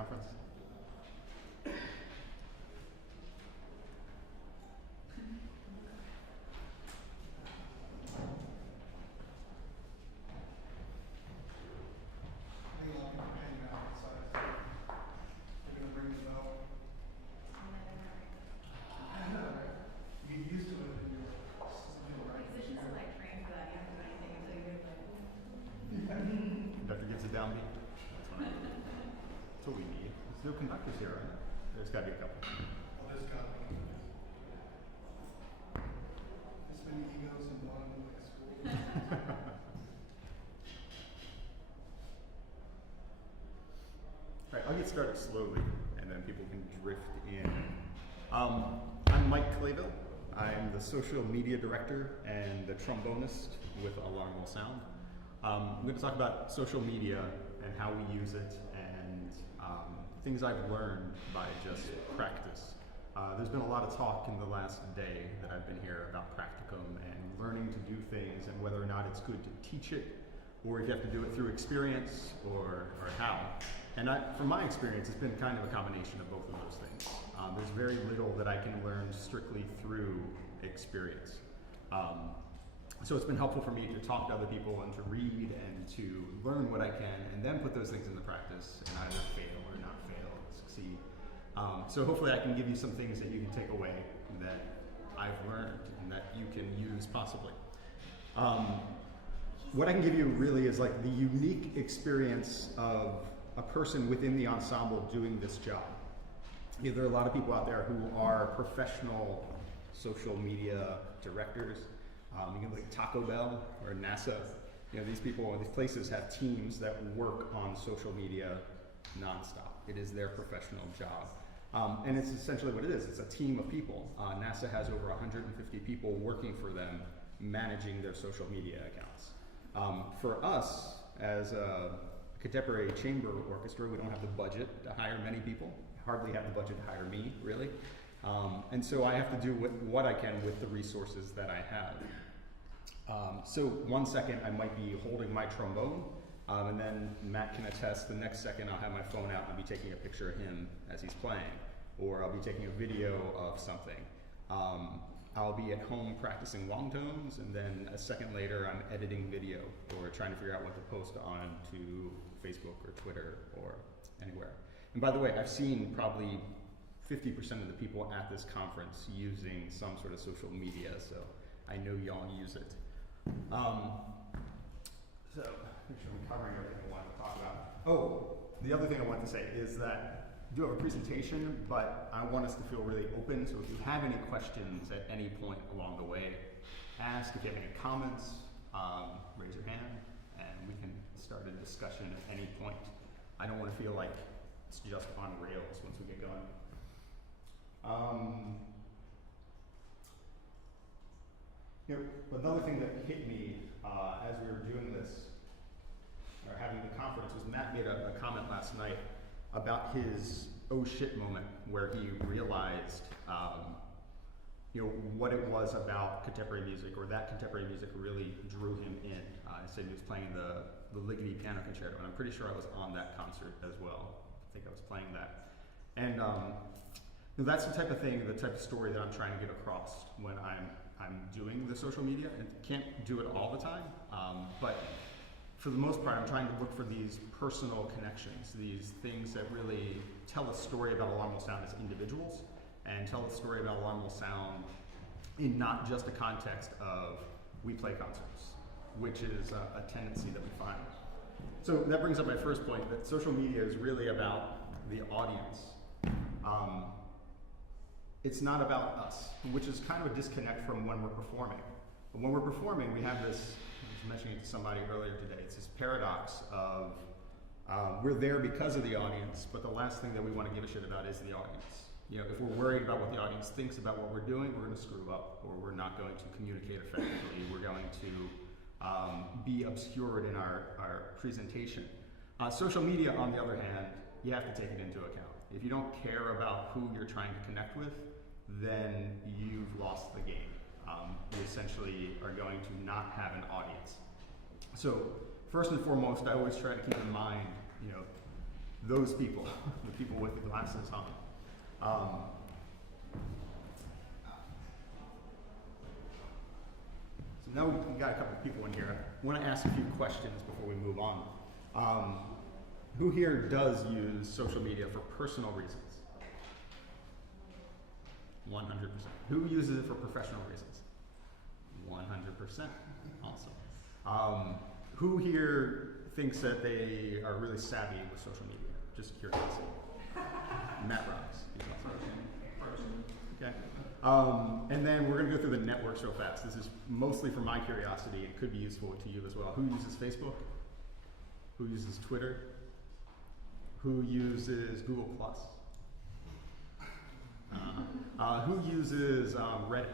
conference? Conductor gives a downbeat. That's what we need. There's no conductors here, right? There's got to be a couple. Well, there's got to be. This many egos in one school. All right, I'll get started slowly, and then people can drift in. I'm Mike Clayville. I'm the social media director and the trombonist with Alarmable Sound. I'm going to talk about social media and how we use it and things I've learned by just practice. There's been a lot of talk in the last day that I've been here about practicum and learning to do things and whether or not it's good to teach it or if you have to do it through experience or how. And from my experience, it's been kind of a combination of both of those things. There's very little that I can learn strictly through experience. So it's been helpful for me to talk to other people and to read and to learn what I can and then put those things into practice and either fail or not fail, succeed. So hopefully I can give you some things that you can take away that I've learned and that you can use possibly. What I can give you really is like the unique experience of a person within the ensemble doing this job. You know, there are a lot of people out there who are professional social media directors. You can look at Taco Bell or NASA. You know, these people, these places have teams that work on social media nonstop. It is their professional job. And it's essentially what it is. It's a team of people. NASA has over 150 people working for them, managing their social media accounts. For us, as a contemporary chamber orchestra, we don't have the budget to hire many people. Hardly have the budget to hire me, really. And so I have to do what I can with the resources that I have. So 1 second I might be holding my trombone, and then Matt can attest the next second I'll have my phone out and I'll be taking a picture of him as he's playing, or I'll be taking a video of something. I'll be at home practicing long tones, and then a second later I'm editing video or trying to figure out what to post on to Facebook or Twitter or anywhere. And by the way, I've seen probably 50% of the people at this conference using some sort of social media, so I know y'all use it. So, make sure I'm covering everything I wanted to talk about. Oh, the other thing I wanted to say is that I do have a presentation, but I want us to feel really open, so if you have any questions at any point along the way, ask. If you have any comments, raise your hand, and we can start a discussion at any point. I don't want to feel like it's just on rails once we get going. You know, another thing that hit me as we were doing this, or having the conference, was Matt made a comment last night about his oh shit moment where he realized you know, what it was about contemporary music, or that contemporary music really drew him in. I said he was playing the Ligeti Piano Concerto, and I'm pretty sure I was on that concert as well. I think I was playing that. And that's the type of thing, the type of story that I'm trying to get across when I'm doing the social media. And can't do it all the time, but for the most part, I'm trying to look for these personal connections, these things that really tell a story about Alarmable Sound as individuals, and tell a story about Alarmable Sound in not just a context of we play concerts, which is a tendency that we find. So that brings up my first point, that social media is really about the audience. It's not about us, which is kind of a disconnect from when we're performing. But when we're performing, we have this, I was mentioning it to somebody earlier today, it's this paradox of we're there because of the audience, but the last thing that we want to give a shit about is the audience. You know, if we're worried about what the audience thinks about what we're doing, we're going to screw up, or we're not going to communicate effectively. We're going to be obscured in our presentation. Social media, on the other hand, you have to take it into account. If you don't care about who you're trying to connect with, then you've lost the game. You essentially are going to not have an audience. So first and foremost, I always try to keep in mind, you know, those people, the people with the glasses on. So now we've got a couple of people in here. I want to ask a few questions before we move on. Who here does use social media for personal reasons? 100%. Who uses it for professional reasons? 100%. Awesome. Who here thinks that they are really savvy with social media? Just curiosity. Matt Rocks. Okay. And then we're going to go through the networks real fast. This is mostly for my curiosity. It could be useful to you as well. Who uses Facebook? Who uses Twitter? Who uses Google Plus? Who uses Reddit?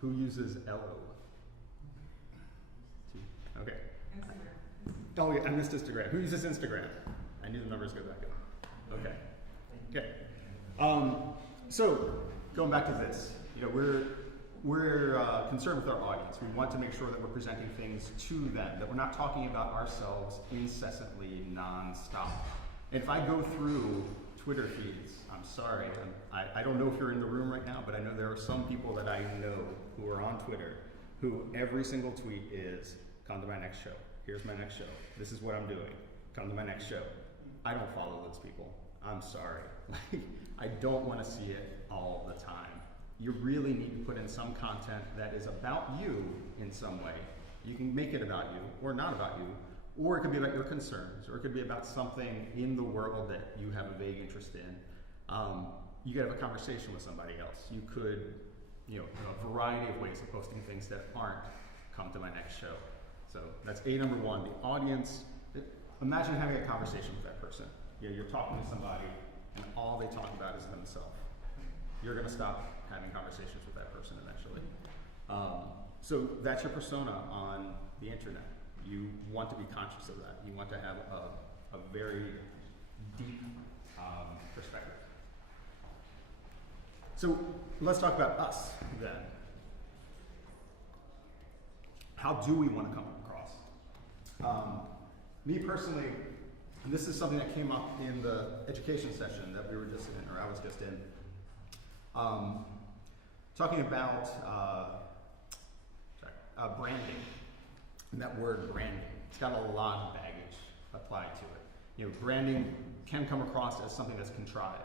Who uses Elo? Okay. Instagram. Oh yeah, I missed Instagram. Who uses Instagram? I knew the numbers go back up. Okay. Okay. So going back to this, we're concerned with our audience. We want to make sure that we're presenting things to them, that we're not talking about ourselves incessantly, nonstop. And if I go through Twitter feeds, I'm sorry, I don't know if you're in the room right now, but I know there are some people that I know who are on Twitter who every single tweet is, come to my next show. Here's my next show. This is what I'm doing. Come to my next show. I don't follow those people. I'm sorry. I don't want to see it all the time. You really need to put in some content that is about you in some way. You can make it about you or not about you, or it could be about your concerns, or it could be about something in the world that you have a vague interest in. You could have a conversation with somebody else. You could, a variety of ways of posting things that aren't come to my next show. So that's A number one, the audience. Imagine having a conversation with that person. You're talking to somebody and all they talk about is themselves. You're gonna stop having conversations with that person eventually. So that's your persona on the internet. You want to be conscious of that. You want to have a very deep perspective. So let's talk about us then. How do we want to come across? Me personally, and this is something that came up in the education session that we were just in, or I was just in, talking about branding. And that word branding, it's got a lot of baggage applied to it. Branding can come across as something that's contrived.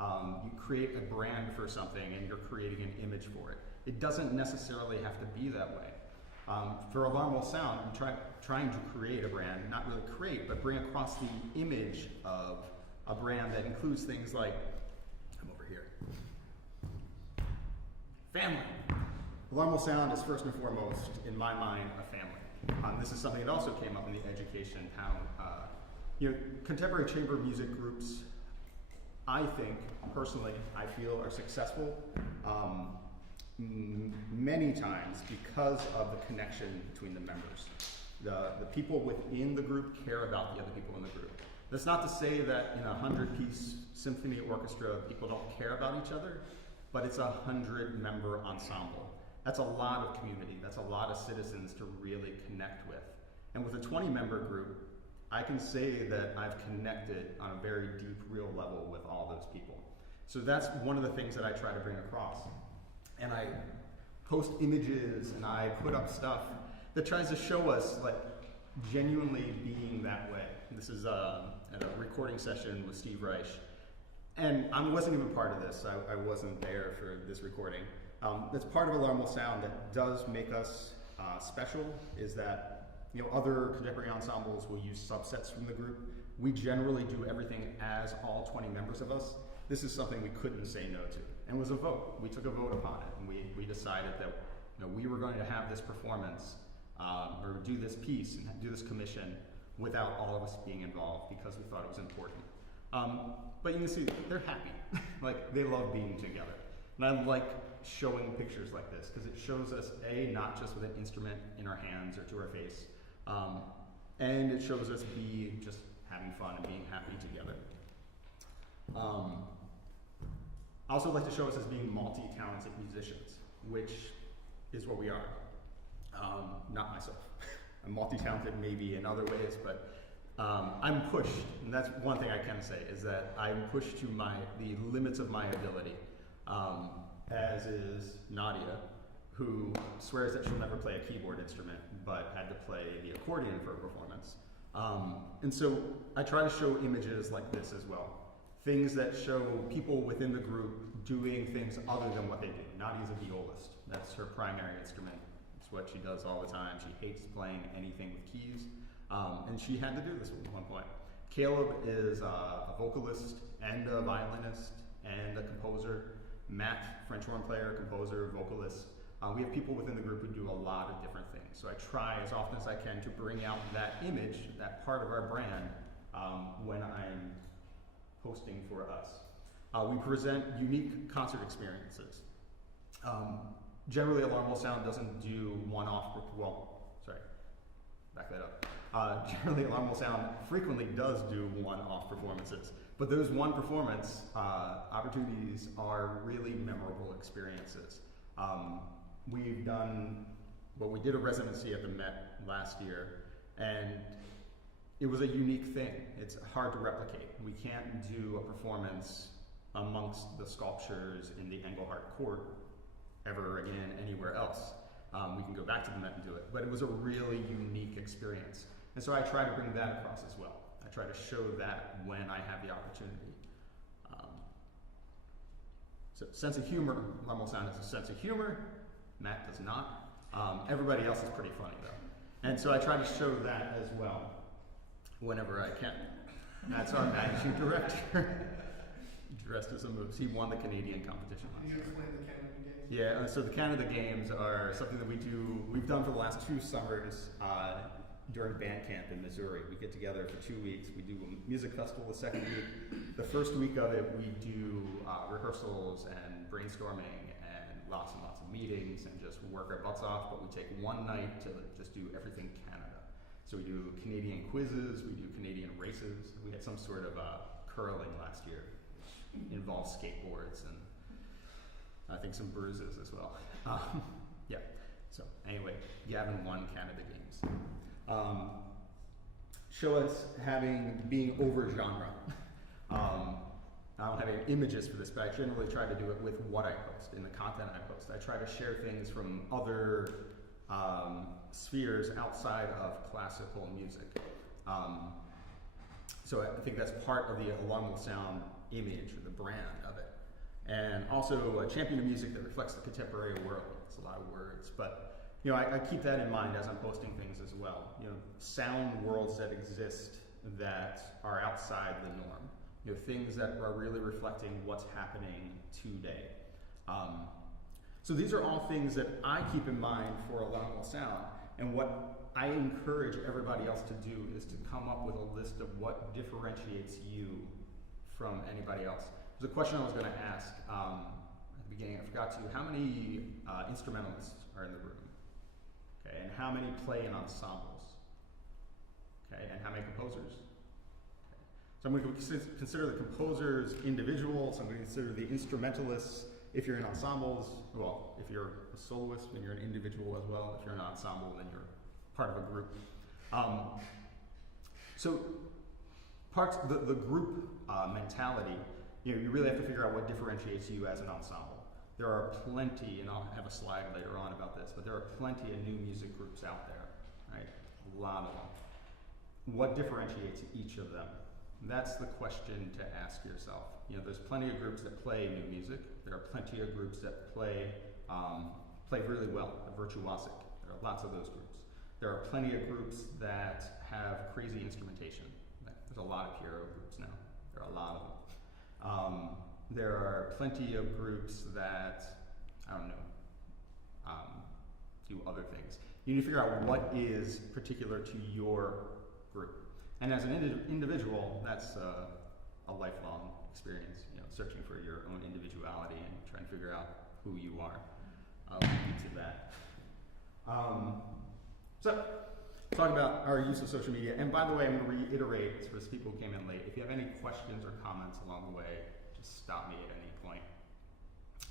You create a brand for something and you're creating an image for it. It doesn't necessarily have to be that way. For Alarm Will Sound, I'm trying to create a brand, not really create, but bring across the image of a brand that includes things like, I'm over here, family. Alarm Will Sound is first and foremost, in my mind, a family. This is something that also came up in the education panel. Contemporary chamber music groups, I think, personally, I feel are successful many times because of the connection between the members. The people within the group care about the other people in the group. That's not to say that in a 100-piece symphony orchestra, people don't care about each other, but it's a 100-member ensemble. That's a lot of community. That's a lot of citizens to really connect with. And with a 20-member group, I can say that I've connected on a very deep, real level with all those people. So that's one of the things that I try to bring across. And I post images and I put up stuff that tries to show us like genuinely being that way. This is at a recording session with Steve Reich. And I wasn't even part of this. I wasn't there for this recording. That's part of Alarm Will Sound that does make us special, is that other contemporary ensembles will use subsets from the group. We generally do everything as all 20 members of us. This is something we couldn't say no to, and it was a vote. We took a vote upon it, and we decided that we were going to have this performance or do this piece and do this commission without all of us being involved because we thought it was important. But you can see they're happy, like they love being together, and I like showing pictures like this because it shows us not just with an instrument in our hands or to our face, and it shows us just having fun and being happy together. I also like to show us as being multi-talented musicians, which is what we are. Not myself. I'm multi-talented maybe in other ways, but I'm pushed, and that's one thing I can say, is that I'm pushed to the limits of my ability, as is Nadia, who swears that she'll never play a keyboard instrument, but had to play the accordion for a performance. And so I try to show images like this as well. Things that show people within the group doing things other than what they do. Nadia's a violist. That's her primary instrument. It's what she does all the time. She hates playing anything with keys. And she had to do this at one point. Caleb is a vocalist and a violinist and a composer. Matt, French horn player, composer, vocalist. We have people within the group who do a lot of different things. So I try as often as I can to bring out that image, that part of our brand, when I'm hosting for us. We present unique concert experiences. Generally, Alarm Will Sound doesn't do one-off, back that up. Generally, Alarm Will Sound frequently does do one-off performances, but those one performance opportunities are really memorable experiences. We did a residency at the Met last year, and it was a unique thing. It's hard to replicate. We can't do a performance amongst the sculptures in the Engelhart Court ever again anywhere else. We can go back to the Met and do it, but it was a really unique experience. And so I try to bring that across as well. I try to show that when I have the opportunity. So sense of humor, Alarm Will Sound has a sense of humor. Matt does not. Everybody else is pretty funny though. And so I try to show that as well whenever I can. That's our managing director. Dressed as a moose. He won the Canadian competition last Can you year. explain the Canada Games? Yeah, so the Canada Games are something that we've done for the last 2 summers during band camp in Missouri. We get together for 2 weeks. We do a music festival the second week. The first week of it, we do rehearsals and brainstorming and lots of meetings and just work our butts off, but we take one night to just do everything Canada. So we do Canadian quizzes, we do Canadian races. We had some sort of curling last year, which involved skateboards and I think some bruises as well. Yeah, so anyway, Gavin won Canada Games. Show us being over genre. I don't have any images for this, but I generally try to do it with what I post, in the content I post. I try to share things from other spheres outside of classical music. So I think that's part of the Alarm Will Sound image, or the brand of it. And also a champion of music that reflects the contemporary world. It's a lot of words, but I keep that in mind as I'm posting things as well. Sound worlds that exist that are outside the norm. Things that are really reflecting what's happening today. So these are all things that I keep in mind for Alarm Will Sound, and what I encourage everybody else to do is to come up with a list of what differentiates you from anybody else. There's a question I was going to ask at the beginning, I forgot to. How many instrumentalists are in the room? Okay, and how many play in ensembles? Okay, and how many composers? So I'm going to consider the composers individuals. I'm going to consider the instrumentalists if you're in ensembles. Well, if you're a soloist, then you're an individual as well. If you're in an ensemble, then you're part of a group. So the group mentality, you really have to figure out what differentiates you as an ensemble. There are plenty, and I'll have a slide later on about this, but there are plenty of new music groups out there, right? A lot of them. What differentiates each of them? That's the question to ask yourself. There's plenty of groups that play new music. There are plenty of groups that play really well, virtuosic. There are lots of those groups. There are plenty of groups that have crazy instrumentation. There's a lot of PRO groups now. There are a lot of them. There are plenty of groups that, do other things. You need to figure out what is particular to your group. And as an individual, that's a lifelong experience, searching for your own individuality and trying to figure out who you are. I'll lead you to that. So, talk about our use of social media. And by the way, I'm going to reiterate for people who came in late, if you have any questions or comments along the way, just stop me at any point.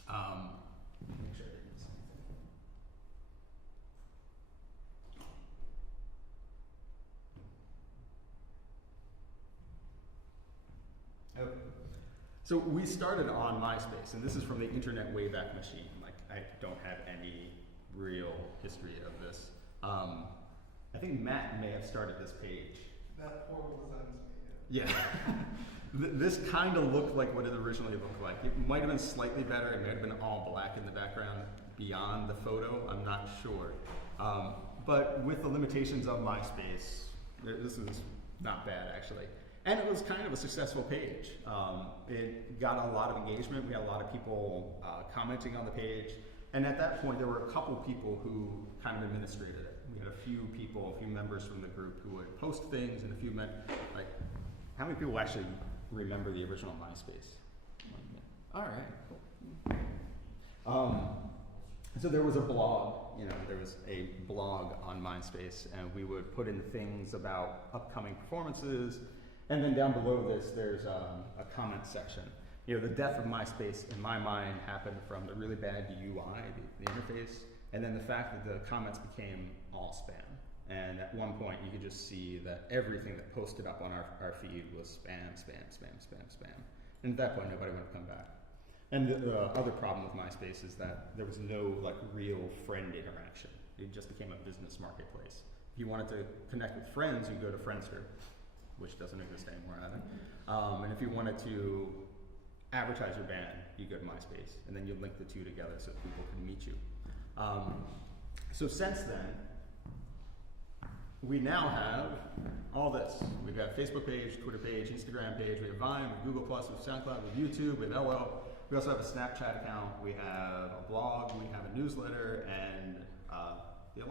Make sure I didn't miss anything. So we started on MySpace, and this is from the Internet Wayback Machine. Like, I don't have any real history of this. I think Matt may have started this page. That portal design is me, Yeah. This kind of looked like what it originally looked like. It might have been slightly better. It might have been all black in the background beyond the photo. I'm not sure. But with the limitations of MySpace, this is not bad, actually. And it was kind of a successful page. It got a lot of engagement. We had a lot of people commenting on the page. And at that point, there were a couple people who kind of administrated it. We had a few people, a few members from the group who would post things, and a few men, like, how many people actually remember the original MySpace? All right, cool. So there was a blog, there was a blog on MySpace, and we would put in things about upcoming performances, and then down below this, there's a comment section. The death of MySpace, in my mind, happened from the really bad UI, the interface, and then the fact that the comments became all spam. And at one point, you could just see that everything that posted up on our feed was spam, spam, spam, spam, spam. And at that point, nobody would come back. And the other problem with MySpace is that there was no real friend interaction. It just became a business marketplace. If you wanted to connect with friends, you go to Friendster, which doesn't exist anymore either. And if you wanted to advertise your band, you go to MySpace, and then you link the two together so people can meet you. So since then, we now have all this. We've got a Facebook page, Twitter page, Instagram page, we have Vine, we have Google+, we have SoundCloud, we have YouTube, we have LL. We also have a Snapchat account, we have a blog, we have a newsletter, and the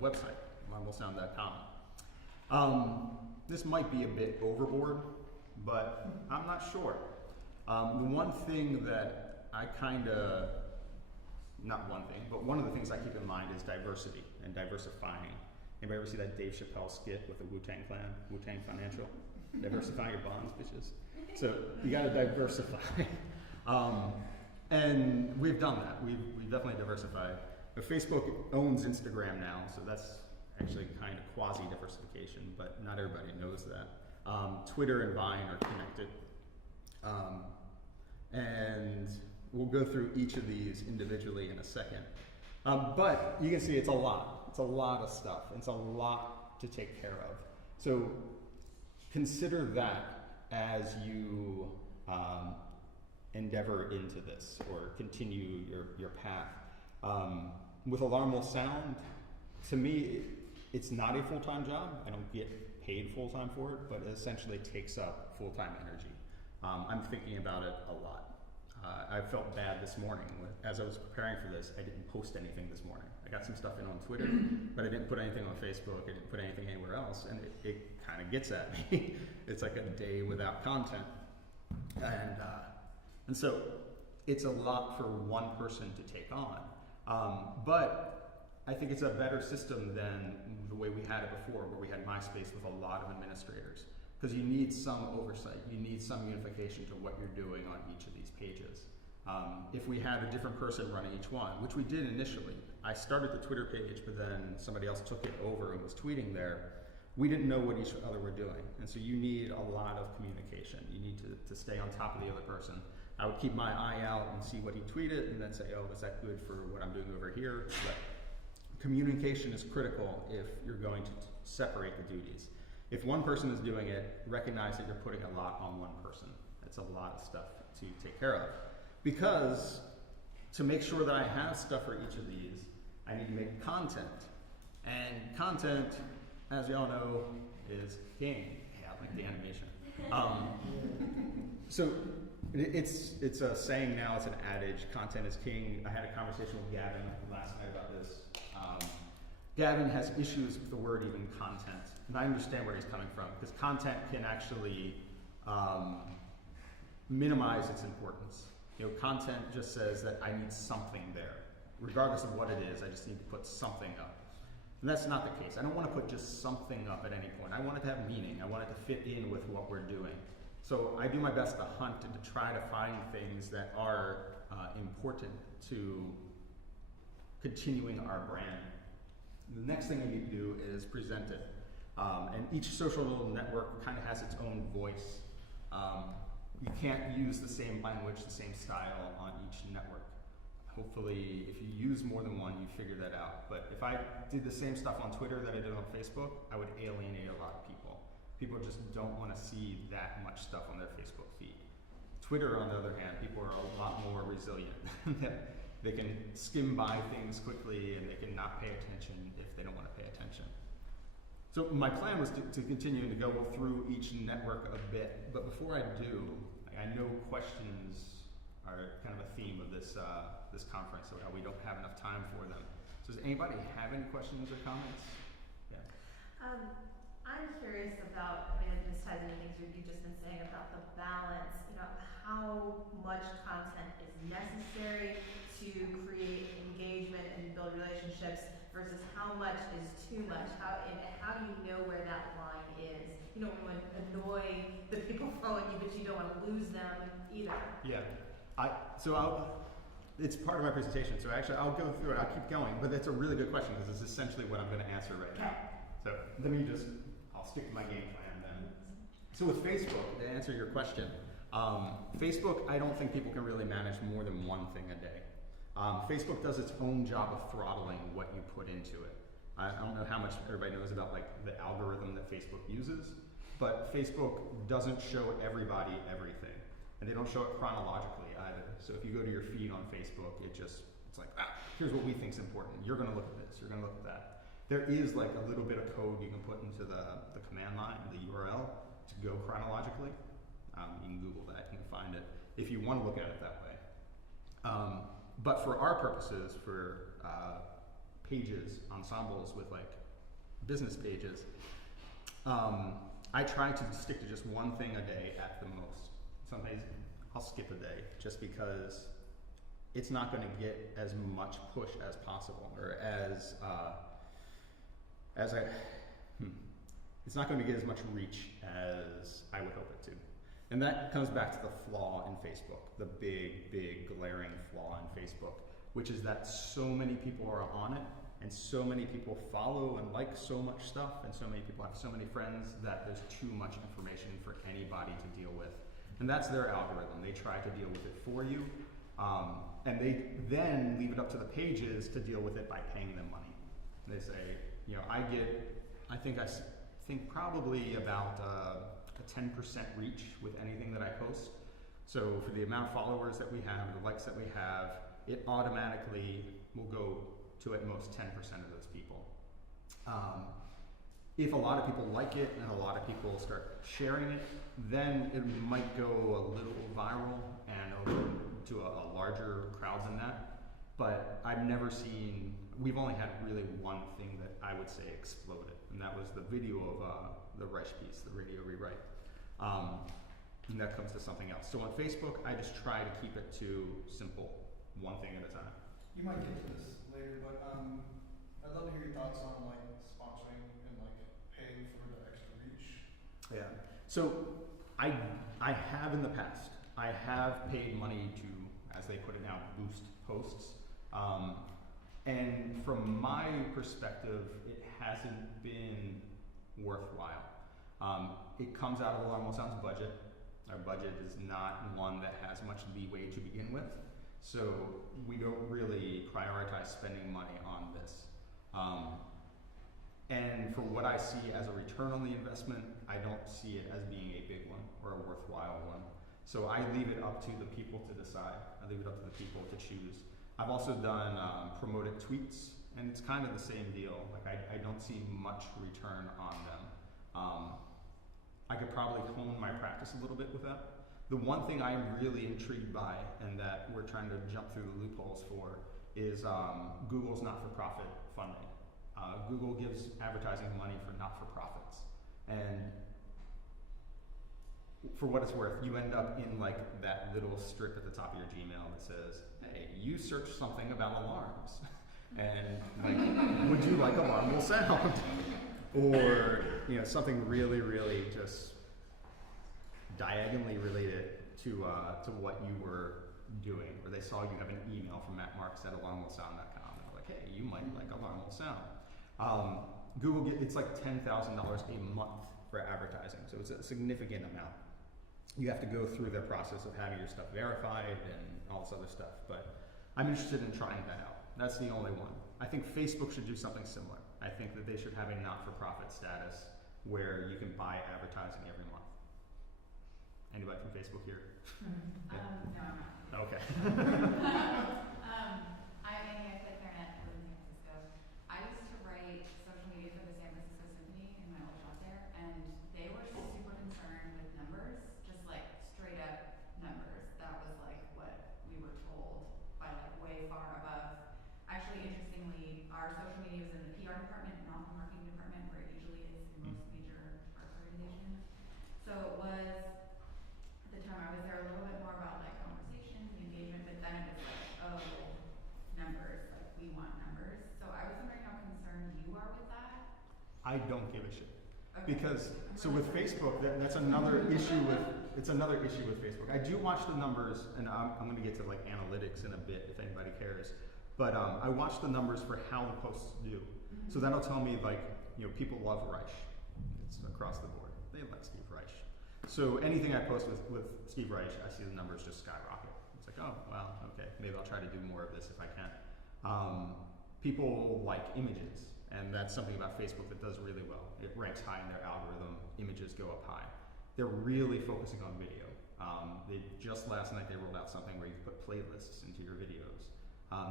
website, onemoresound.com. This might be a bit overboard, but I'm not sure. The one thing that I not one thing, but one of the things I keep in mind is diversity and diversifying. Anybody ever see that Dave Chappelle skit with the Wu-Tang Clan, Wu-Tang Financial? Diversify your bonds, bitches. So you gotta diversify. And we've done that. We've definitely diversified. But Facebook owns Instagram now, so that's actually kind of quasi-diversification, but not everybody knows that. Twitter and Vine are connected. And we'll go through each of these individually in a second. But you can see it's a lot. It's a lot of stuff. It's a lot to take care of. So consider that as you endeavor into this or continue your path. With Alarm Will Sound, to me, it's not a full-time job. I don't get paid full-time for it, but it essentially takes up full-time energy. I'm thinking about it a lot. I felt bad this morning. As I was preparing for this, I didn't post anything this morning. I got some stuff in on Twitter, but I didn't put anything on Facebook. I didn't put anything anywhere else, and it kind of gets at me. It's like a day without content. And so it's a lot for one person to take on. But I think it's a better system than the way we had it before, where we had MySpace with a lot of administrators. Because you need some oversight, you need some unification to what you're doing on each of these pages. If we had a different person running each one, which we did initially, I started the Twitter page, but then somebody else took it over and was tweeting there. We didn't know what each other were doing, and so you need a lot of communication. You need to stay on top of the other person. I would keep my eye out and see what he tweeted, and then say, oh, is that good for what I'm doing over here? But communication is critical if you're going to separate the duties. If one person is doing it, recognize that you're putting a lot on one person. That's a lot of stuff to take care of. Because to make sure that I have stuff for each of these, I need to make content. And content, as y'all know, is king. Yeah, I like the animation. So it's a saying now, it's an adage, content is king. I had a conversation with Gavin last night about this. Gavin has issues with the word even content. And I understand where he's coming from, because content can actually minimize its importance. Content just says that I need something there. Regardless of what it is, I just need to put something up. And that's not the case. I don't want to put just something up at any point. I want it to have meaning. I want it to fit in with what we're doing. So I do my best to hunt and to try to find things that are important to continuing our brand. The next thing we need to do is present it. And each social network kind of has its own voice. you can't use the same language, the same style on each network. Hopefully, if you use more than one, you figure that out. But if I did the same stuff on Twitter that I did on Facebook, I would alienate a lot of people. People just don't want to see that much stuff on their Facebook feed. Twitter, on the other hand, people are a lot more resilient. They can skim by things quickly and they can not pay attention if they don't want to pay attention. So my plan was to continue to go through each network a bit, but before I do, I know questions are kind of a theme of this this conference, so we don't have enough time for them. So does anybody have any questions or comments? Yeah. I'm curious about, I mean, this ties into things you've just been saying about the balance, you know, how much content is necessary to create engagement and build relationships versus how much is too much? How do you know where that line is? You don't want to annoy the people following you, but you don't want to lose them either. Yeah. It's part of my presentation, so actually I'll go through it, I'll keep going, but that's a really good question because it's essentially what I'm going to answer right now. So I'll stick to my game plan then. So with Facebook, to answer your question, Facebook, I don't think people can really manage more than one thing a day. Facebook does its own job of throttling what you put into it. I don't know how much everybody knows about like the algorithm that Facebook uses, but Facebook doesn't show everybody everything. And they don't show it chronologically either. So if you go to your feed on Facebook, it's like, here's what we think is important. You're gonna look at this, you're gonna look at that. There is like a little bit of code you can put into the command line, the URL, to go chronologically. You can Google that, you can find it, if you wanna look at it that way. But for our purposes, for pages, ensembles with like business pages, I try to stick to just one thing a day at the most. Some days I'll skip a day just because it's not going to get as much push as possible, or it's not going to get as much reach as I would hope it to. And that comes back to the flaw in Facebook, the big glaring flaw in Facebook, which is that so many people are on it, and so many people follow and like so much stuff, and so many people have so many friends that there's too much information for anybody to deal with. And that's their algorithm. They try to deal with it for you, and they then leave it up to the pages to deal with it by paying them money. They say, you know, I think probably about a 10% reach with anything that I post. So for the amount of followers that we have, the likes that we have, it automatically will go to at most 10% of those people. If a lot of people like it and a lot of people start sharing it, then it might go a little viral and over to a larger crowd than that. But I've never seen, we've only had really one thing that I would say exploded, and that was the video of the Reich piece, the radio rewrite. And that comes to something else. So on Facebook, I just try to keep it to simple, one thing at a time. You might get to this later, but I'd love to hear your thoughts on like sponsoring and like paying for the extra reach. Yeah. So I have in the past. I have paid money to, as they put it now, boost posts. And from my perspective, it hasn't been worthwhile. It comes out of Alarm Will Sound's budget. Our budget is not one that has much leeway to begin with. So we don't really prioritize spending money on this. And for what I see as a return on the investment, I don't see it as being a big one or a worthwhile one. So I leave it up to the people to decide. I leave it up to the people to choose. I've also done promoted tweets, and it's kind of the same deal. Like I don't see much return on them. I could probably hone my practice a little bit with that. The one thing I'm really intrigued by, and that we're trying to jump through the loopholes for, is Google's not-for-profit funding. Google gives advertising money for not-for-profits. And for what it's worth, you end up in like that little strip at the top of your Gmail that says, hey, you searched something about alarms. And like, would you like Alarm Will Sound? Or, you know, something really, really just diagonally related to what you were doing. Or they saw you have an email from Matt Marks at alarmwillsound.com. They're like, hey, you might like Alarm Will Sound. Google, it's like $10,000 a month for advertising, so it's a significant amount. you have to go through the process of having your stuff verified and all this other stuff. But I'm interested in trying that out. That's the only one. I think Facebook should do something similar. I think that they should have a not-for-profit status where you can buy advertising every month. Anybody from Facebook here? No, I'm not. Okay. I'm Amy. I play clarinet. I live in San Francisco. I used to write social media for the San Francisco Symphony in my old job there, and they were super concerned with numbers, just like straight up numbers. That was like what we were told by like way far above. Actually, interestingly, our social media was in the PR department, not the marketing department, where it usually is in most major arts organizations. So it was, at the time I was there, a little bit more about like conversations and engagement, but then it was like, oh, numbers, like we want numbers. So I was wondering how concerned you are with that. I don't give a shit. Okay. Because, so with Facebook, that's another issue with, it's another issue with Facebook. I do watch the numbers, and I'm going to get to like analytics in a bit if anybody cares. But I watch the numbers for how the posts do. So that'll tell me like, you know, people love Reich. It's across the board. They like Steve Reich. So anything I post with Steve Reich, I see the numbers just skyrocket. It's like, oh, well, okay, maybe I'll try to do more of this if I can. People like images, and that's something about Facebook that does really well. It ranks high in their algorithm. Images go up high. They're really focusing on video. Just last night they rolled out something where you put playlists into your videos.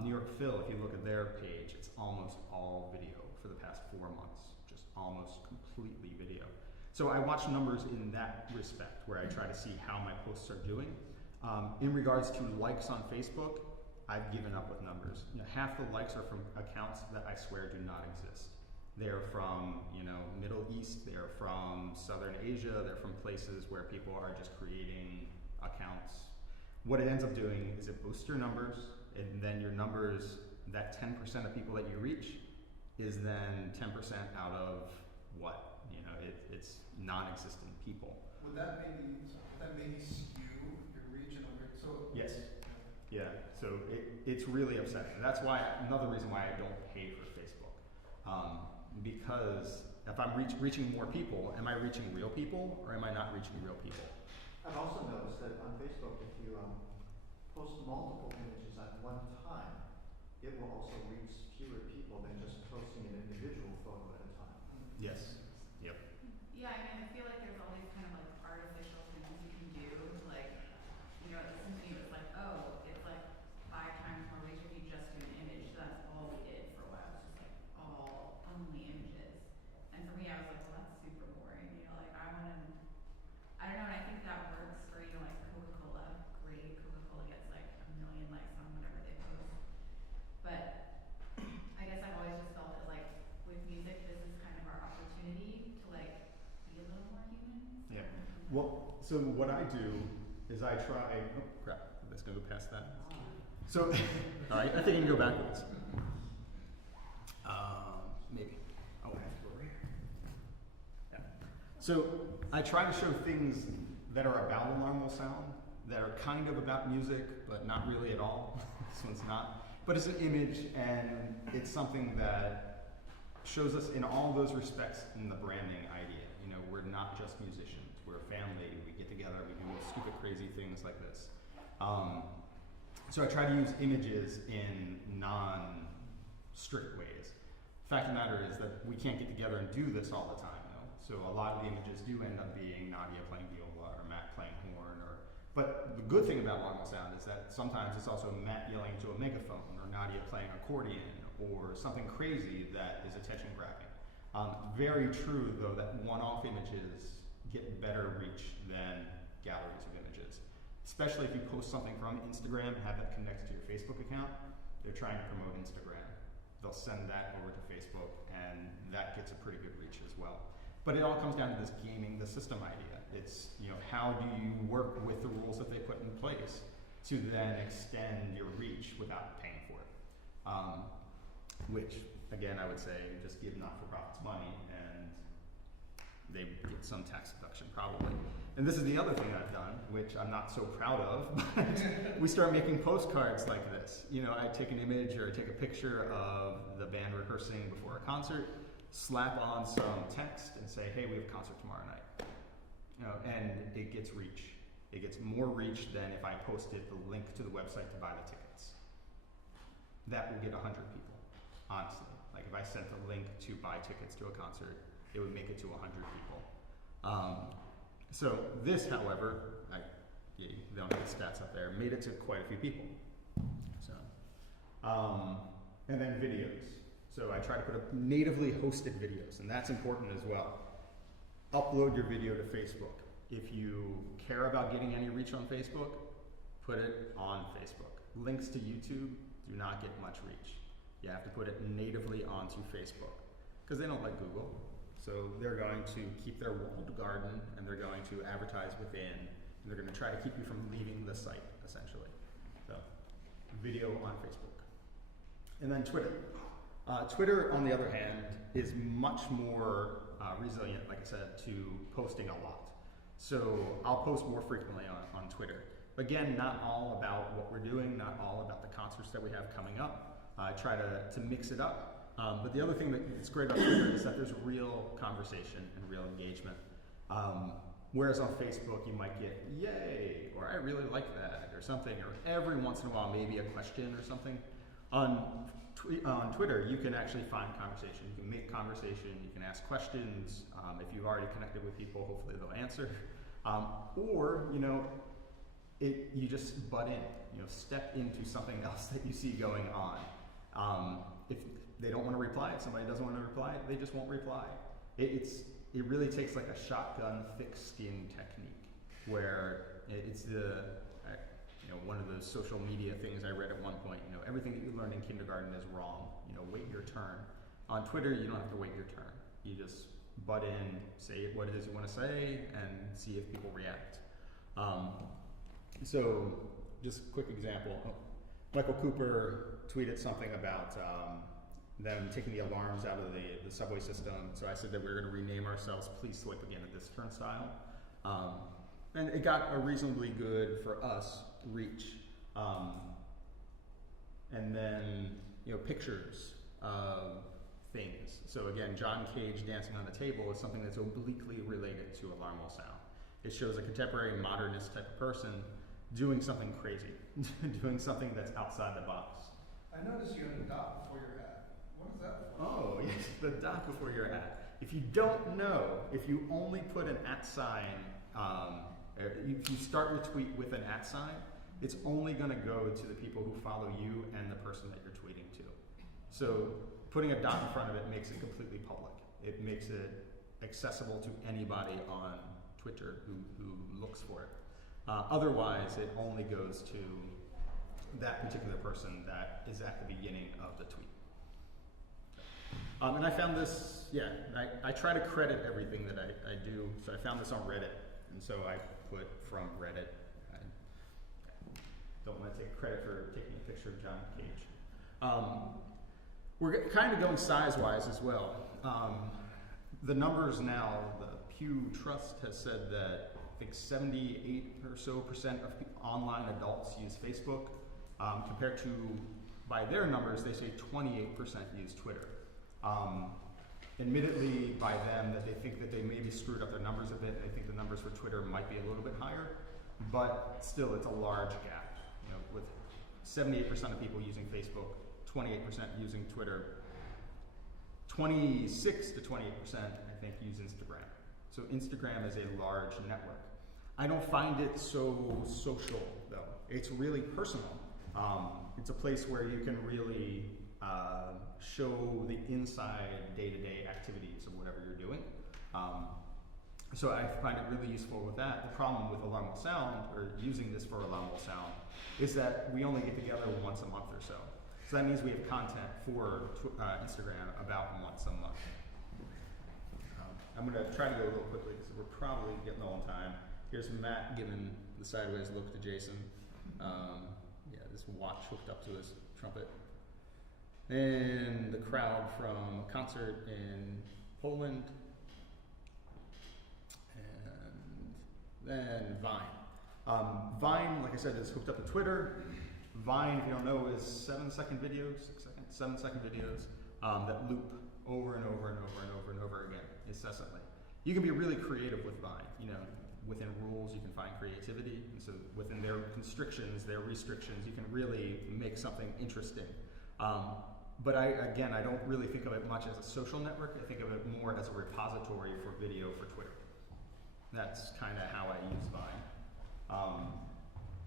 New York Phil, if you look at their page, it's almost all video for the past 4 months, just almost completely video. So I watch numbers in that respect, where I try to see how my posts are doing. In regards to likes on Facebook, I've given up with numbers. You know, half the likes are from accounts that I swear do not exist. They're from, you know, Middle East, they're from Southern Asia, they're from places where people are just creating accounts. What it ends up doing is it boosts your numbers, and then your numbers, that 10% of people that you reach, is then 10% out of what? You know, it's non-existent people. Would that maybe skew your reach in a weird, so? Yes. Yeah, so it's really upsetting. That's why, another reason why I don't pay for Facebook. Because if I'm reaching more people, am I reaching real people or am I not reaching real people? I've also noticed that on Facebook, if you post multiple images at one time, it will also reach fewer people than just posting an individual photo at a time. Yes. Yep. Yeah, I mean, I feel like there's all these kind of like artificial things you can do. Like, you know, at the symphony it was like, oh, it's like 5 times more reach if you just do an image. So that's all we did for a while. It was just like all only images. And for me, I was like, well, that's super boring. You know, like I don't know, and I think that works for, you know, like Coca-Cola. Great, Coca-Cola gets like 1 million likes on whatever they post. But I guess I've always just felt that like with music, this is kind of our opportunity to like be a little more human. Yeah. Well, so what I do is I try. Oh crap! Let's go past that. So, all right. I think you can go backwards. Maybe. Oh, I have to go over here. Yeah. So I try to show things that are about a normal sound, that are kind of about music, but not really at all. This one's not. But it's an image, and it's something that shows us in all those respects in the branding idea. You know, we're not just musicians. We're a family. We get together. We do stupid, crazy things like this. So I try to use images in non-strict ways. Fact of the matter is that we can't get together and do this all the time, though. So a lot of the images do end up being Nadia playing viola or Matt playing horn. But the good thing about normal sound is that sometimes it's also Matt yelling into a megaphone or Nadia playing accordion or something crazy that is attention grabbing. Very true, though, that one-off images get better reach than galleries of images. Especially if you post something from Instagram and have that connected to your Facebook account, they're trying to promote Instagram. They'll send that over to Facebook, and that gets a pretty good reach as well. But it all comes down to this gaming the system idea. It's, you know, how do you work with the rules that they put in place to then extend your reach without paying for it? Which, again, I would say just give not-for-profits money and they get some tax deduction probably. And this is the other thing I've done, which I'm not so proud of, but we start making postcards like this. You know, I take an image or I take a picture of the band rehearsing before a concert, slap on some text and say, hey, we have a concert tomorrow night. You know, and it gets reach. It gets more reach than if I posted the link to the website to buy the tickets. That will get 100 people, honestly. Like if I sent a link to buy tickets to a concert, it would make it to 100 people. So this, however, they don't have the stats up there, made it to quite a few people. So, and then videos. So I try to put up natively hosted videos, and that's important as well. Upload your video to Facebook. If you care about getting any reach on Facebook, put it on Facebook. Links to YouTube do not get much reach. You have to put it natively onto Facebook because they don't like Google. So they're going to keep their walled garden and they're going to advertise within and they're going to try to keep you from leaving the site, essentially. So video on Facebook. And then Twitter. Twitter, on the other hand, is much more resilient, like I said, to posting a lot. So I'll post more frequently on Twitter. Again, not all about what we're doing, not all about the concerts that we have coming up. I try to mix it up. But the other thing that's great about Twitter is that there's real conversation and real engagement. Whereas on Facebook, you might get, yay, or I really like that, or something, or every once in a while, maybe a question or something. On Twitter, you can actually find conversation. You can make conversation, you can ask questions. If you've already connected with people, hopefully they'll answer. Or, you just butt in, step into something else that you see going on. If they don't want to reply, if somebody doesn't want to reply, they just won't reply. It really takes like a shotgun thick skin technique where it's one of those social media things I read at one point, everything that you learned in kindergarten is wrong, wait your turn. On Twitter, you don't have to wait your turn. You just butt in, say what it is you want to say, and see if people react. So, just a quick example. Michael Cooper tweeted something about them taking the alarms out of the subway system. So I said that we were going to rename ourselves Please Swipe Again at This Turnstile. And it got a reasonably good, for us, reach. And then, pictures of things. So again, John Cage dancing on the table is something that's obliquely related to Alarm Will Sound. It shows a contemporary modernist type of person doing something crazy, doing something that's outside the box. I noticed you had a dot before your hat. What is that for? Oh, yes, the dot before your at. If you don't know, if you only put an @ sign, if you start your tweet with an @ sign, it's only going to go to the people who follow you and the person that you're tweeting to. So putting a dot in front of it makes it completely public. It makes it accessible to anybody on Twitter who looks for it. Otherwise, it only goes to that particular person that is at the beginning of the tweet. And I found this, I try to credit everything that I do. So I found this on Reddit, and so I put from Reddit. I don't want to take credit for taking a picture of John Cage. We're kind of going size-wise as well. The numbers now, the Pew Trust has said that I think 78% or so of online adults use Facebook, compared to, by their numbers, they say 28% use Twitter. Admittedly, by them, that they think that they maybe screwed up their numbers a bit. They think the numbers for Twitter might be a little bit higher, but still, it's a large gap. With 78% of people using Facebook, 28% using Twitter, 26 to 28%, I think, use Instagram. So Instagram is a large network. I don't find it so social, though. It's really personal. It's a place where you can really show the inside day-to-day activities of whatever you're doing. So I find it really useful with that. The problem with Alarm Will Sound, or using this for Alarm Will Sound, is that we only get together once a month or so. So that means we have content for Instagram about once a month. I'm going to try to go a little quickly because we're probably getting low on time. Here's Matt giving the sideways look to Jason. This watch hooked up to his trumpet. And the crowd from a concert in Poland. And then Vine. Vine, like I said, is hooked up to Twitter. Vine, if you don't know, is 7-second videos, 7-second videos that loop over and over and over and over and over again, incessantly. You can be really creative with Vine. within rules you can find creativity, and so within their constrictions, their restrictions, you can really make something interesting. But I don't really think of it much as a social network. I think of it more as a repository for video for Twitter. That's kind of how I use Vine.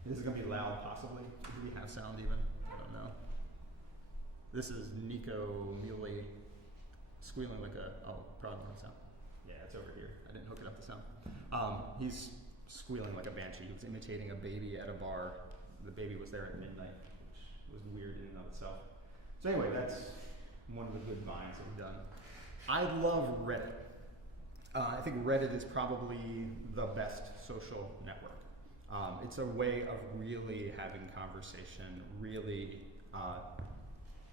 This is going to be loud, possibly. Do we have sound even? I don't know. This is Nico Muley squealing like probably no sound. Yeah, it's over here. I didn't hook it up to sound. He's squealing like a banshee. He was imitating a baby at a bar. The baby was there at midnight, which was weird in and of itself. So anyway, that's one of the good Vines that we've done. I love Reddit. I think Reddit is probably the best social network. It's a way of really having conversation, really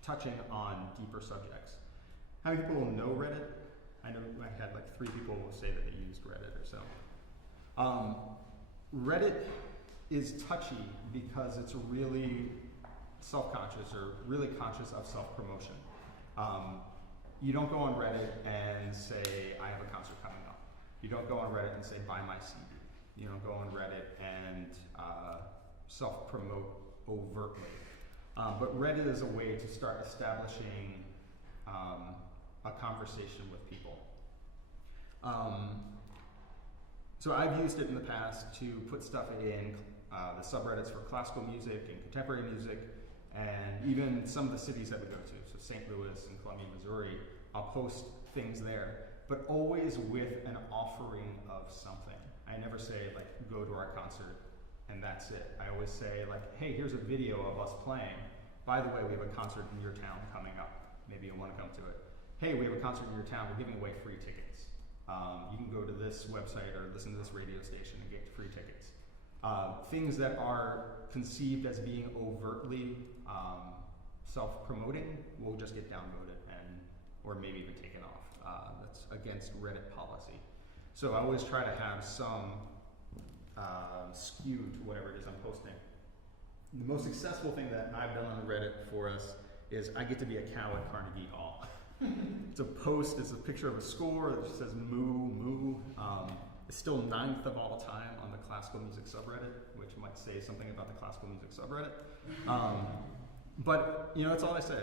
touching on deeper subjects. How many people know Reddit? I know I had like 3 people say that they used Reddit or so. Reddit is touchy because it's really self-conscious or really conscious of self-promotion. You don't go on Reddit and say, I have a concert coming up. You don't go on Reddit and say, buy my CD. You don't go on Reddit and self-promote overtly. But Reddit is a way to start establishing a conversation with people. So I've used it in the past to put stuff in the subreddits for classical music and contemporary music, and even some of the cities that we go to, so St. Louis and Columbia, Missouri, I'll post things there, but always with an offering of something. I never say, like, go to our concert, and that's it. I always say, like, hey, here's a video of us playing. By the way, we have a concert in your town coming up. Maybe you'll want to come to it. Hey, we have a concert in your town. We're giving away free tickets. You can go to this website or listen to this radio station and get free tickets. Things that are conceived as being overtly self-promoting will just get downvoted or maybe even taken off. That's against Reddit policy. So I always try to have some skew to whatever it is I'm posting. The most successful thing that I've done on Reddit for us is I get to be a cow at Carnegie Hall. It's a post, it's a picture of a score that just says moo, moo. It's still 9th of all time on the classical music subreddit, which might say something about the classical music subreddit. But, you know, that's all I said.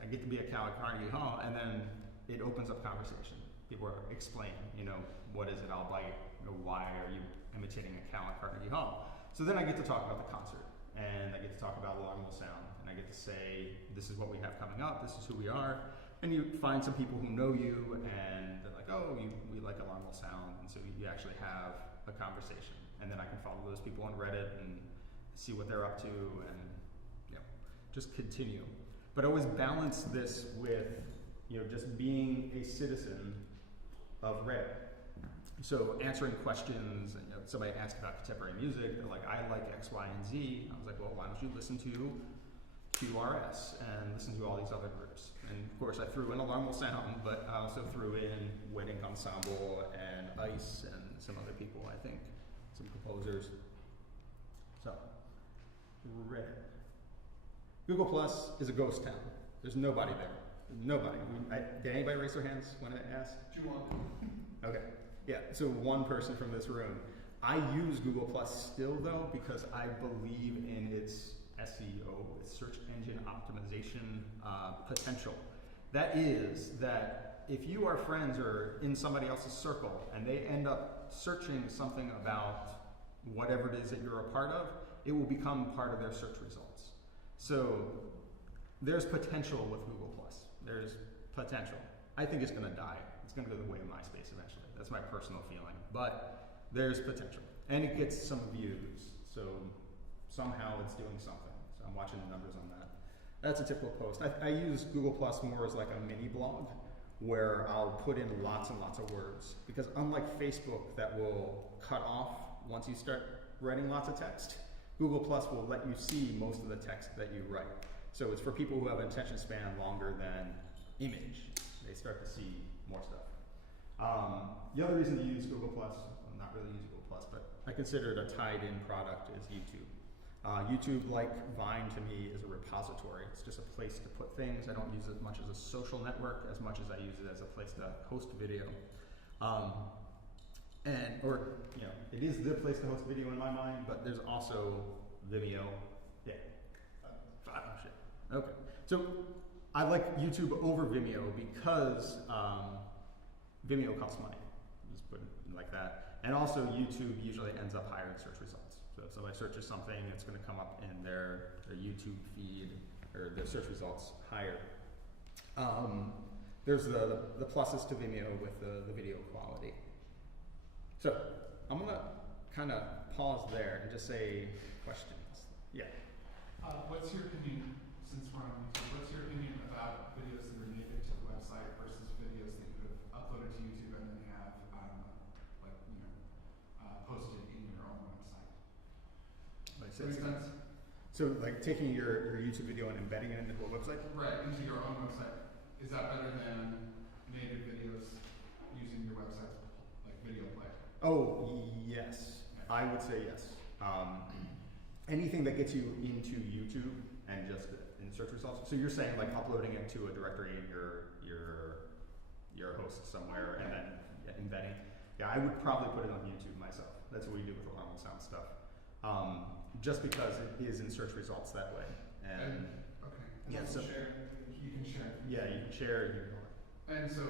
I get to be a cow at Carnegie Hall, and then it opens up conversation. People are explaining, you know, what is it I'll bite? You know, why are you imitating a cow at Carnegie Hall? So then I get to talk about the concert, and I get to talk about Alarm Will Sound, and I get to say, this is what we have coming up, this is who we are. And you find some people who know you, and they're like, oh, we like Alarm Will Sound, and so you actually have a conversation. And then I can follow those people on Reddit and see what they're up to, and just continue. But always balance this with, you know, just being a citizen of Reddit. So answering questions, and, you know, somebody asked about contemporary music, they're like, I like X, Y, and Z. I was like, well, why don't you listen to QRS and listen to all these other groups? And of course I threw in Alarm Will Sound, but I also threw in Wedding Ensemble and ICE and some other people, I think, some composers. So, Reddit. Google Plus is a ghost town. There's nobody there. Nobody. Did anybody raise their hands when I asked? Do you want to? Okay. Yeah, so one person from this room. I use Google Plus still, though, because I believe in its SEO, its search engine optimization potential. That is that if you are friends or in somebody else's circle and they end up searching something about whatever it is that you're a part of, it will become part of their search results. So there's potential with Google Plus. There's potential. I think it's going to die. It's going to go the way of MySpace eventually. That's my personal feeling. But there's potential. And it gets some views. So somehow it's doing something. So I'm watching the numbers on that. That's a typical post. I use Google Plus more as like a mini blog where I'll put in lots and lots of words. Because unlike Facebook that will cut off once you start writing lots of text, Google Plus will let you see most of the text that you write. So it's for people who have an attention span longer than image. They start to see more stuff. The other reason to use Google Plus, well, not really use Google Plus, but I consider it a tied-in product, is YouTube. YouTube, like Vine to me, is a repository. It's just a place to put things. I don't use it as much as a social network as much as I use it as a place to host video. And, or, you know, it is the place to host video in my mind, but there's also Vimeo. Yeah. Oh, shit. Okay. So I like YouTube over Vimeo because Vimeo costs money. Just put it like that. And also YouTube usually ends up higher in search results. So if somebody searches something, it's going to come up in their YouTube feed or their search results higher. There's the pluses to Vimeo with the video quality. So I'm going to kind of pause there and just say questions. Yeah. What's your opinion, since we're on YouTube, what's your opinion about videos that are native to the website versus videos that you have uploaded to YouTube and then have, posted in your own website? Like, Does that make sense? So like taking your YouTube video and embedding it into a website? Right, into your own website. Is that better than native videos using your website's like video player? Oh, yes. I would say yes. Anything that gets you into YouTube and just in search results. So you're saying like uploading it to a directory in your host somewhere and then embedding. Yeah, I would probably put it on YouTube myself. That's what we do with a lot of sound stuff. Just because it is in search results that way. And okay. yeah, so share. You can share. yeah, you can share. And so,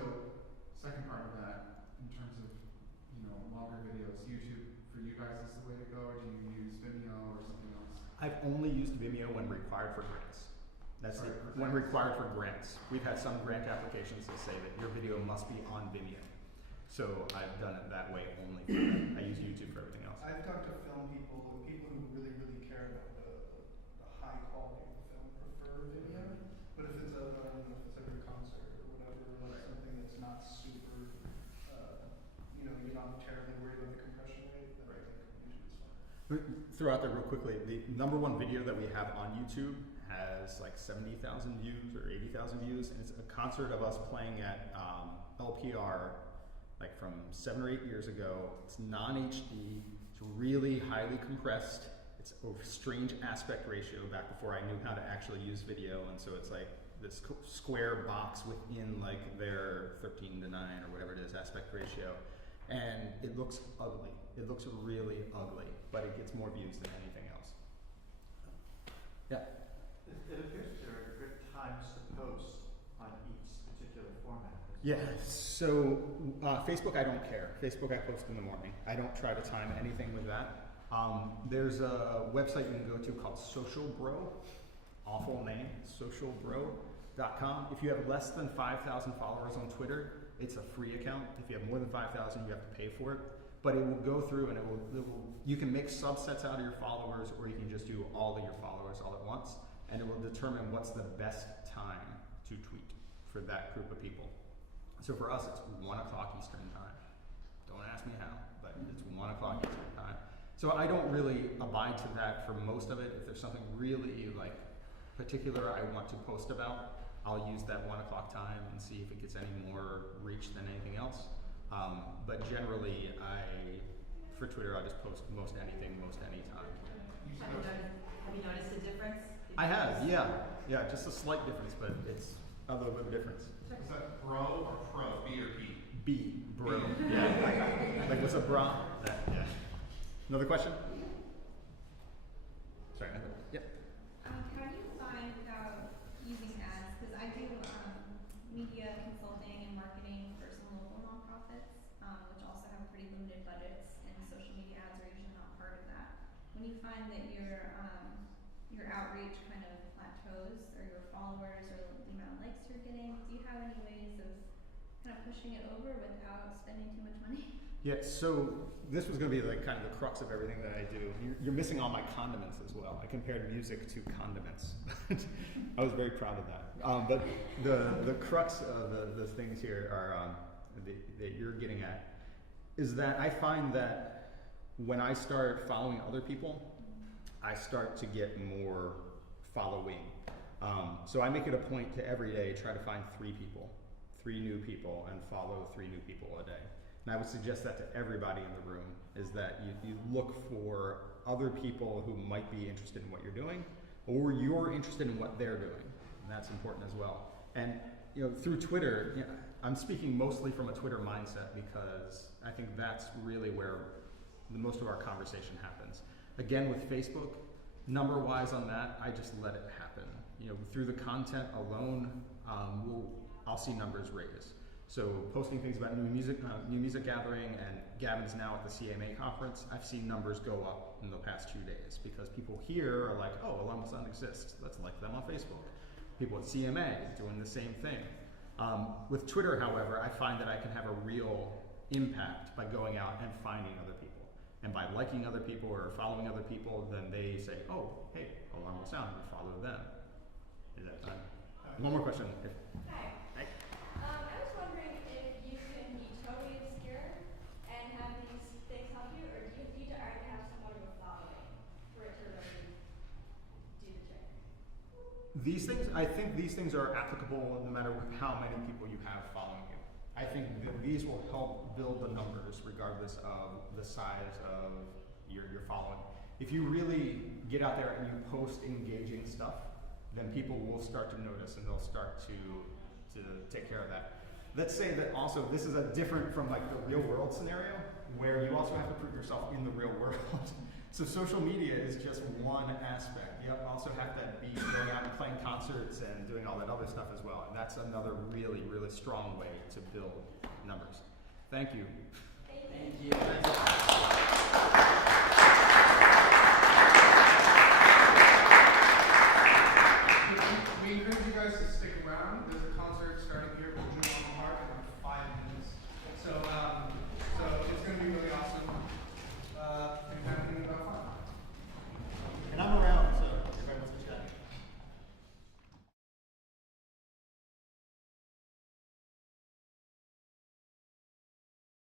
second part of that, in terms of, longer videos, YouTube for you guys is the way to go, or do you use Vimeo or something else? I've only used Vimeo when required for grants. That's Sorry, it. When required for grants. We've had some grant applications that say that your video must be on Vimeo. So I've done it that way only for that. I use YouTube for everything else. I've talked to film people who really, really care about the high quality of the film prefer Vimeo. But if it's if it's like a concert or whatever, like something that's not super, you're not terribly worried about the compression rate, then I think YouTube is fine. Throw out there real quickly, the number one video that we have on YouTube has like 70,000 views or 80,000 views, and it's a concert of us playing at LPR like from 7 or 8 years ago. It's non-HD, it's really highly compressed, it's a strange aspect ratio back before I knew how to actually use video, and so it's like this square box within like their 13:9 or whatever it is aspect ratio, and it looks ugly. It looks really ugly, but it gets more views than anything else. Yeah. It appears there are good times to post on each particular format. Yeah, so Facebook I don't care. Facebook I post in the morning. I don't try to time anything with that. There's a website you can go to called Social Bro. Awful name, socialbro.com. If you have less than 5,000 followers on Twitter, it's a free account. If you have more than 5,000, you have to pay for it. But it will go through and you can make subsets out of your followers, or you can just do all of your followers all at once, and it will determine what's the best time to tweet for that group of people. So for us, it's 1 o'clock Eastern time. Don't ask me how, but it's 1 o'clock Eastern time. So I don't really abide to that for most of it. If there's something really like particular I want to post about, I'll use that 1 o'clock time and see if it gets any more reach than anything else. But generally, for Twitter, I just post most anything, most any time. Have you noticed a difference? I have, yeah. Yeah, just a slight difference, but it's a little bit of a difference. Is that bro or pro? B or B? B, bro. Yeah. Like, what's a bra? Yeah. Another question? Sorry. Yeah. How do you find without using ads? Because I do media consulting and marketing for some local nonprofits, which also have pretty limited budgets, and social media ads are usually not part of that. When you find that your outreach kind of plateaus, or your followers, or the amount of likes you're getting, do you have any ways of kind of pushing it over without spending too much money? Yeah, so this was going to be like kind of the crux of everything that I do. You're missing all my condiments as well. I compared music to condiments. I was very proud of that. But the crux of the things here are that you're getting at is that I find that when I start following other people, I start to get more following. So I make it a point to every day try to find 3 new people, and follow 3 new people a day. And I would suggest that to everybody in the room, is that you look for other people who might be interested in what you're doing, or you're interested in what they're doing. that's important as well. And you know, through Twitter, you know, I'm speaking mostly from a Twitter mindset because I think that's really where most of our conversation happens. Again, with Facebook, number-wise on that, I just let it happen. You know, through the content alone, I'll see numbers raise. So posting things about new music gathering, and Gavin's now at the CMA conference, I've seen numbers go up in the past 2 days because people here are like, oh, Alumni Sound exists, let's like them on Facebook. People at CMA doing the same thing. With Twitter, however, I find that I can have a real impact by going out and finding other people. And by liking other people or following other people, then they say, oh, hey, Alumni Sound, we follow them. Is that time? One more question. Hi. Hi. I was wondering if you can be totally obscure and have these things help you, or do you need to already have somewhat of a following for it to really do the trick? These things, I think these things are applicable no matter how many people you have following you. I think that these will help build the numbers regardless of the size of your following. If you really get out there and you post engaging stuff, then people will start to notice and they'll start to take care of that. Let's say that also this is a different from like the real world scenario where you also have to prove yourself in the real world. So social media is just one aspect. You also have to be going out and playing concerts and doing all that other stuff as well. And that's another really, really strong way to build numbers. Thank you. Thank you. We encourage you guys to stick around. There's a concert